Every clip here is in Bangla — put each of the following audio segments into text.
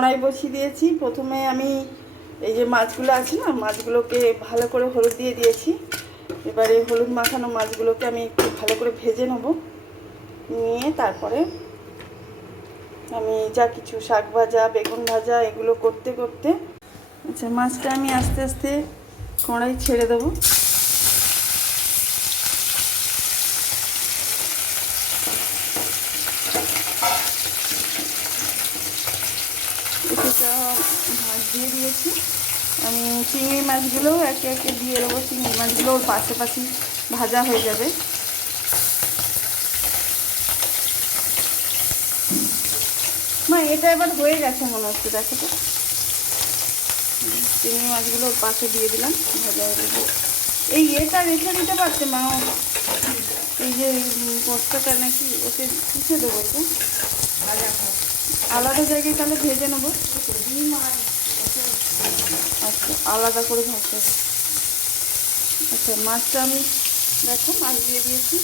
কড়াই বসিয়ে দিয়েছি। প্রথমে আমি এই যে মাছগুলো আছে না, মাছগুলোকে ভালো করে হলুদ দিয়ে দিয়েছি। এবারে হলুদ মাখানো মাছগুলোকে আমি একটু ভালো করে ভেজে নেব। নিয়ে তারপরে আমি যা কিছু শাক ভাজা, বেগুন ভাজা এগুলো করতে করতে আচ্ছা মাছটা আমি আস্তে আস্তে কড়াই ছেড়ে দেবো। মাছ দিয়ে দিয়েছি। আমি চিংড়ি মাছগুলোও একে একে দিয়ে দেবো। চিংড়ি মাছগুলো ওর পাশাপাশি ভাজা হয়ে যাবে। মা, এটা এবার হয়ে গেছে মনে হচ্ছে, দেখো তো। চিংড়ি মাছগুলো ওর পাশে দিয়ে দিলাম, ভাজা হয়ে যাবে এই এটা রেখে দিতে পারছে মা এই যে পোস্তটা নাকি ওকে কিসে দেবো এটা। আলাদা জায়গায় তাহলে ভেজে নেব। আচ্ছা আলাদা করে ভাজতে আচ্ছা মাছটা আমি দেখো, মাছ দিয়ে দিয়েছি।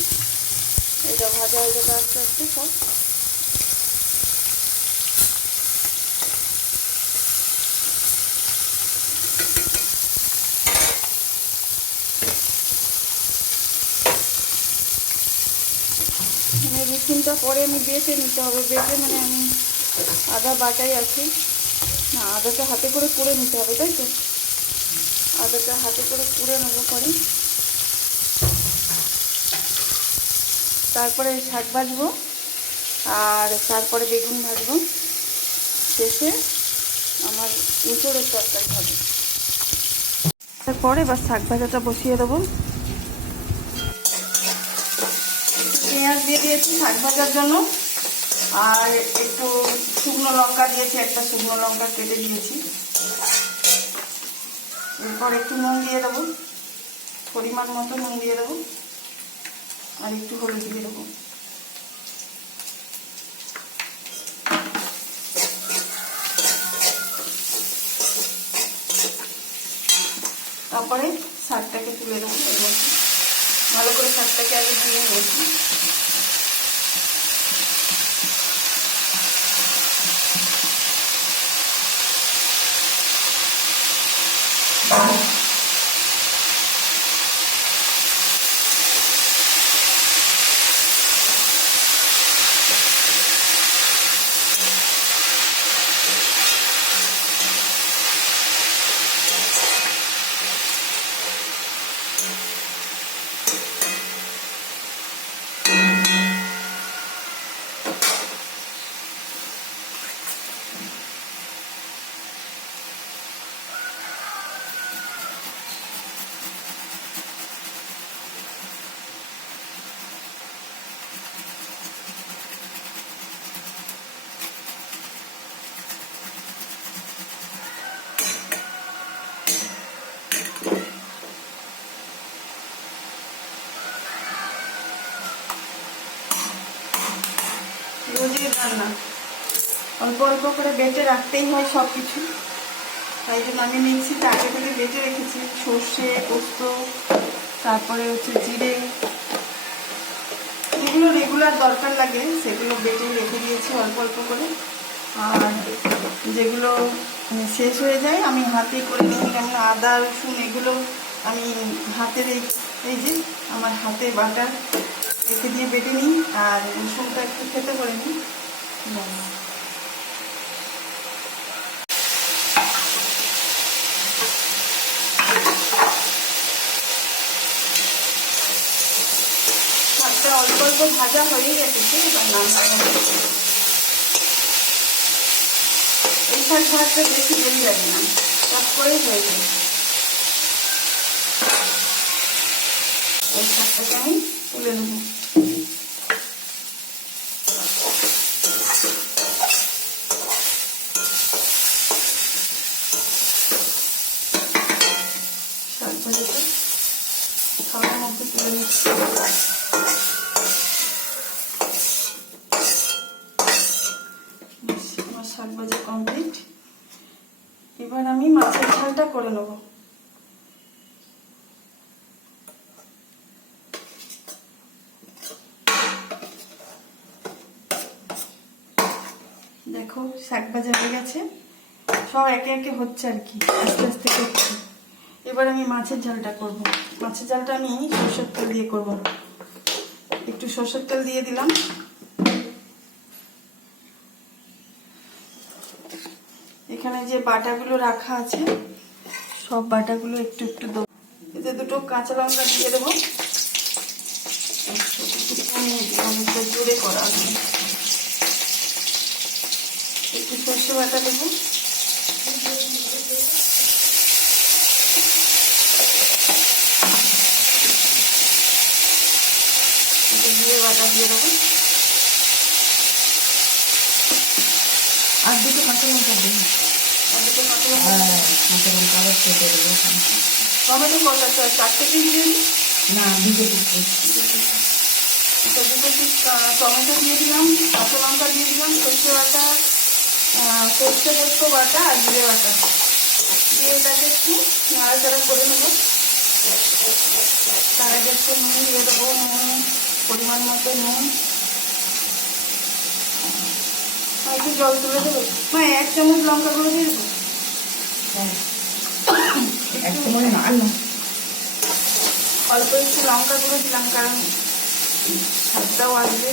এটা ভাজা হয়ে যাবে আস্তে আস্তে, সব। মানে রসুনটা পরে আমি বেটে নিতে হবে, বেটে মানে আমি আদা বাটাই আছে। না, আদাটা হাতে করে কুড়ে নিতে হবে, তাই তো? আদাটা হাতে করে কুড়ে নেব পরে। তারপরে শাক ভাজবো, আর তারপরে বেগুন ভাজবো। শেষে আমার এঁচড়ের তরকারি হবে। তারপরে এবার শাক ভাজাটা বসিয়ে দেবো। পেঁয়াজ দিয়ে দিয়েছি শাক ভাজার জন্য, আর একটু শুকনো লঙ্কা দিয়েছি, একটা শুকনো লঙ্কা কেটে দিয়েছি এরপর একটু নুন দিয়ে দেবো, পরিমাণ মতো নুন দিয়ে দেবো, আর একটু হলুদ দিয়ে দেবো। তারপরে শাকটাকে তুলে দেবো ভালো করে শাকটাকে আগে দিয়ে নিয়েছি। রোজের রান্না অল্প অল্প করে বেটে রাখতেই হয় সব কিছু তাই জন্য আমি মিক্সিতে আগে থেকে বেটে রেখেছি সর্ষে, পোস্ত, তারপরে হচ্ছে জিরে। যেগুলো রেগুলার দরকার লাগে, সেগুলো বেটে রেখে দিয়েছি অল্প অল্প করে। আর যেগুলো শেষ হয়ে যায়, আমি হাতে করে নিই যেমন আদা রসুন এগুলো আমি হাতের এই যে, আমার হাতে বাটা রেখে দিয়ে বেটে নিই, আর রসুনটা একটু খেতে করে নিই। অল্প অল্প ভাজা হয়ে গেছে। এই শাক ভাজতে বেশি দেরি লাগে না, চট করেই হয়ে যায়। এই শাকটাকে আমি তুলে নেব। মধ্যে শাক ভাজা কমপ্লিট। এবার আমি মাছের ঝালটা করে নেব দেখো শাক ভাজা হয়ে গেছে। সব একে একে হচ্ছে আর কি, আস্তে আস্তে করছি। এবার আমি মাছের ঝালটা করব। মাছের ঝালটা আমি সরষের তেল দিয়ে করব। একটু সরষের তেল দিয়ে দিলাম। এখানে যে বাটাগুলো রাখা আছে, সব বাটাগুলো একটু একটু দেবো। এতে দুটো কাঁচা লঙ্কা দিয়ে দেবো। জোরে করা আছে। একটু সর্ষে বাটা দেবো। জিরে বাটা দিয়ে দেবো। আর দুটো কাঁচা লঙ্কা দিন আর দুটো কাঁচা লঙ্কা হ্যাঁ কাঁচা লঙ্কা আবার কেটে দেবো। টমেটো কটা চারটে পিস দিয়ে না দুটো আচ্ছা, দুটো পিস টমেটো দিয়ে দিলাম কাঁচা লঙ্কা দিয়ে দিলাম সর্ষে বাটা সর্ষে পোস্ত বাটা আর জিরে বাটা। দিয়ে এটাকে একটু নাড়াচাড়া করে নেব। তার আগে একটু নুন দিয়ে দেবো নুন পরিমাণ মতো নুন। একটু জল তুলে দেবো। মা এক চামচ লঙ্কা গুঁড়ো দিয়ে দেবো। হ্যাঁ। অল্প একটু লঙ্কা গুঁড়ো দিলাম কারণ স্বাদটাও আসবে।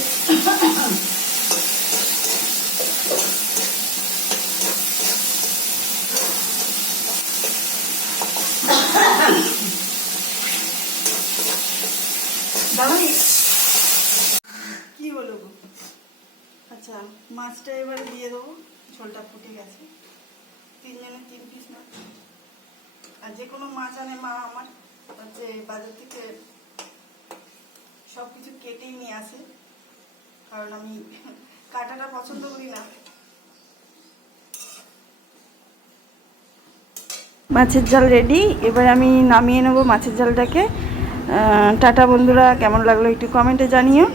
কি হলো গো? আচ্ছা মাছটা এবারে দিয়ে দেবো ঝোলটা ফুটে গেছে। তিনজনে তিন পিস মাছ। আর যে কোনো মাছ আনে মা আমার হচ্ছে বাজার থেকে সব কিছু কেটেই নিয়ে আসে। কারণ আমি কাটাটা পছন্দ করি না। মাছের জাল রেডি এবার আমি নামিয়ে নেব মাছের জালটাকে টাটা বন্ধুরা কেমন লাগল একটু কমেন্টে জানিও।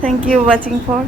Thank you watching for